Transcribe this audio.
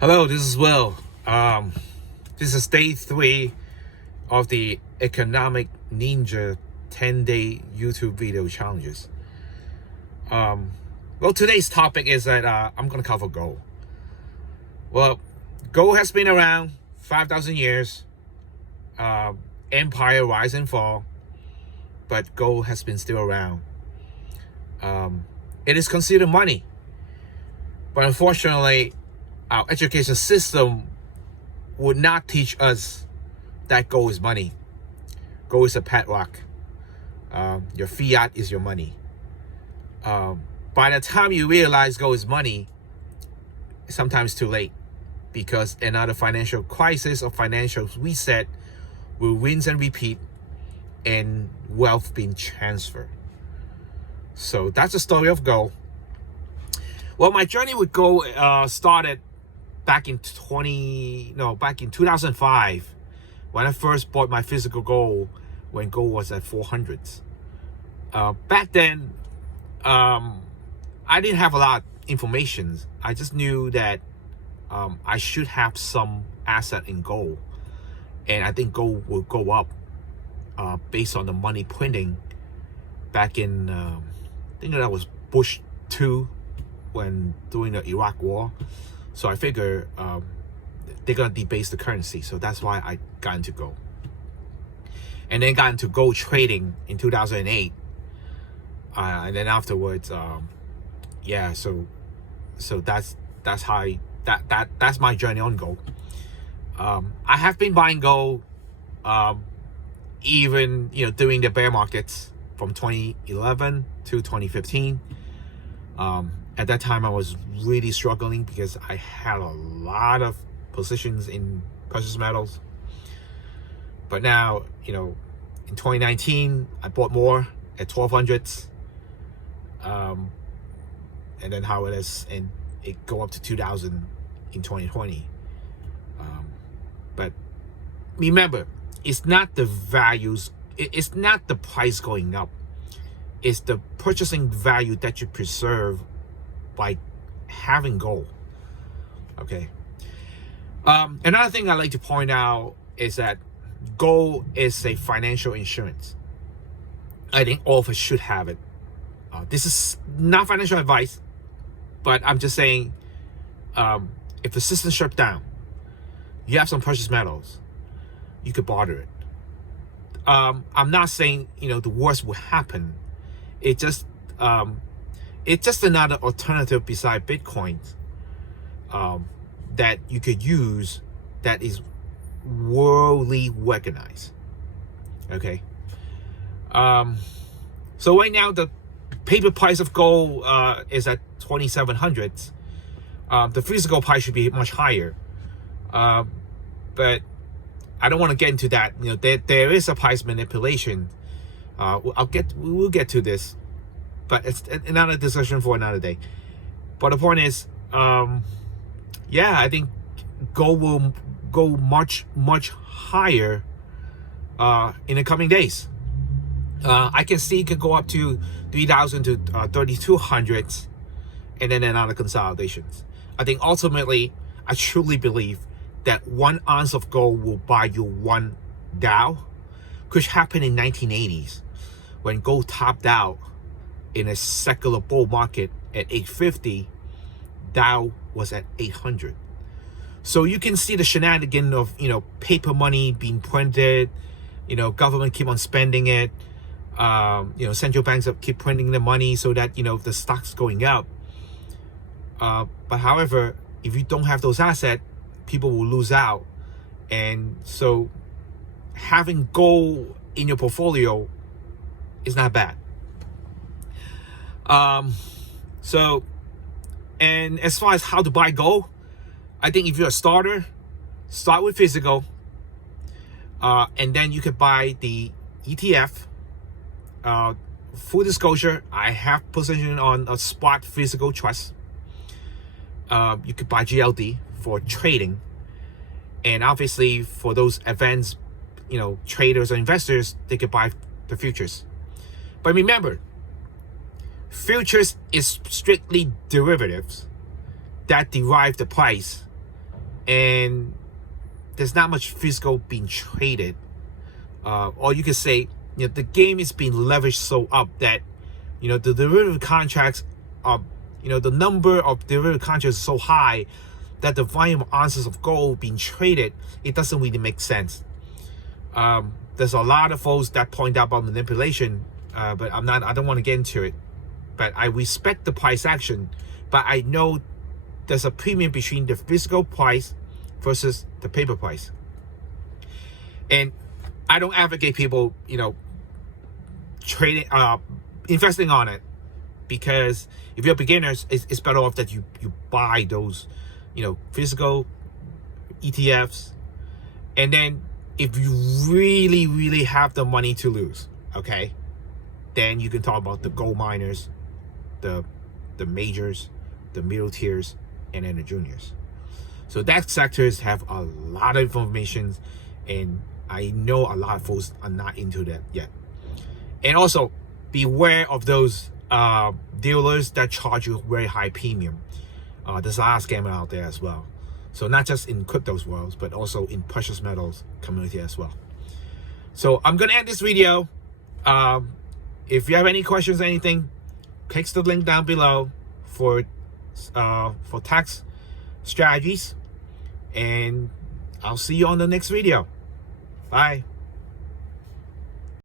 Hello, this is Will. This is day 3 of the Economic Ninja 10-day YouTube video challenges. Well, today's topic is that I'm going to cover gold. Well, gold has been around 5,000 years. Empire rise and fall, but gold has been still around. It is considered money, but unfortunately, our education system would not teach us that gold is money. Gold is a padlock. Your fiat is your money. By the time you realize gold is money, it's sometimes too late, because another financial crisis or financial reset will rinse and repeat and wealth being transferred. So that's the story of gold. Well, my journey with gold started back in 2005, when I first bought my physical gold, when gold was at 400s. Back then, I didn't have a lot of information. I just knew that I should have some asset in gold, and I think gold will go up based on the money printing back in, I think that was Bush 2, when during the Iraq War. So I figure they're gonna debase the currency, so that's why I got into gold, and then got into gold trading in 2008, and then afterwards, yeah. So that's how that's my journey on gold. I have been buying gold, even during the bear markets from 2011 to 2015. At that time, I was really struggling because I had a lot of positions in precious metals. But now, in 2019, I bought more at 1200s. And then how it is, and it go up to 2000 in 2020. But remember, it's not the values, it's not the price going up. It's the purchasing value that you preserve by having gold. Okay. Another thing I like to point out is that gold is a financial insurance. I think all of us should have it. This is not financial advice, but I'm just saying, if the system shuts down, you have some precious metals, you could barter it. I'm not saying the worst will happen. It's just another alternative beside Bitcoin that you could use that is worldly recognized. Okay. So right now the paper price of gold is at 2,700. The physical price should be much higher. But I don't want to get into that. There is a price manipulation. We'll get to this, but it's another discussion for another day. But the point is, yeah, I think gold will go much higher in the coming days. I can see it could go up to 3,000 to 3,200, and then another consolidations. I think ultimately, I truly believe that 1 ounce of gold will buy you 1 Dow, which happened in 1980s when gold topped out in a secular bull market at 850. Dow was at 800. So you can see the shenanigan of paper money being printed, government keep on spending it, central banks keep printing the money so that the stock's going up. But however, if you don't have those assets, people will lose out. And so having gold in your portfolio is not bad. So, and as far as how to buy gold, I think if you're a starter, start with physical, and then you could buy the ETF. Full disclosure, I have position on a spot physical trust. You could buy GLD for trading, and obviously for those advanced traders or investors, they could buy the futures. But remember, futures is strictly derivatives that derive the price and there's not much physical being traded. Or you could say, the game is being leveraged so up that, the derivative contracts are, the number of derivative contracts is so high that the volume of ounces of gold being traded, it doesn't really make sense. There's a lot of folks that point out about manipulation, but I don't want to get into it. But I respect the price action, but I know there's a premium between the physical price versus the paper price. And I don't advocate people, trading, investing on it, because if you're beginners, it's better off that you buy those, physical ETFs. And then if you really, really have the money to lose, okay, then you can talk about the gold miners, the majors, the middle tiers, and then the juniors. So that sectors have a lot of information, and I know a lot of folks are not into that yet. And also beware of those dealers that charge you very high premium. There's a lot of scammers out there as well. So not just in cryptos worlds, but also in precious metals community as well. So I'm gonna end this video. If you have any questions, anything, click the link down below for tax strategies, and I'll see you on the next video. Bye.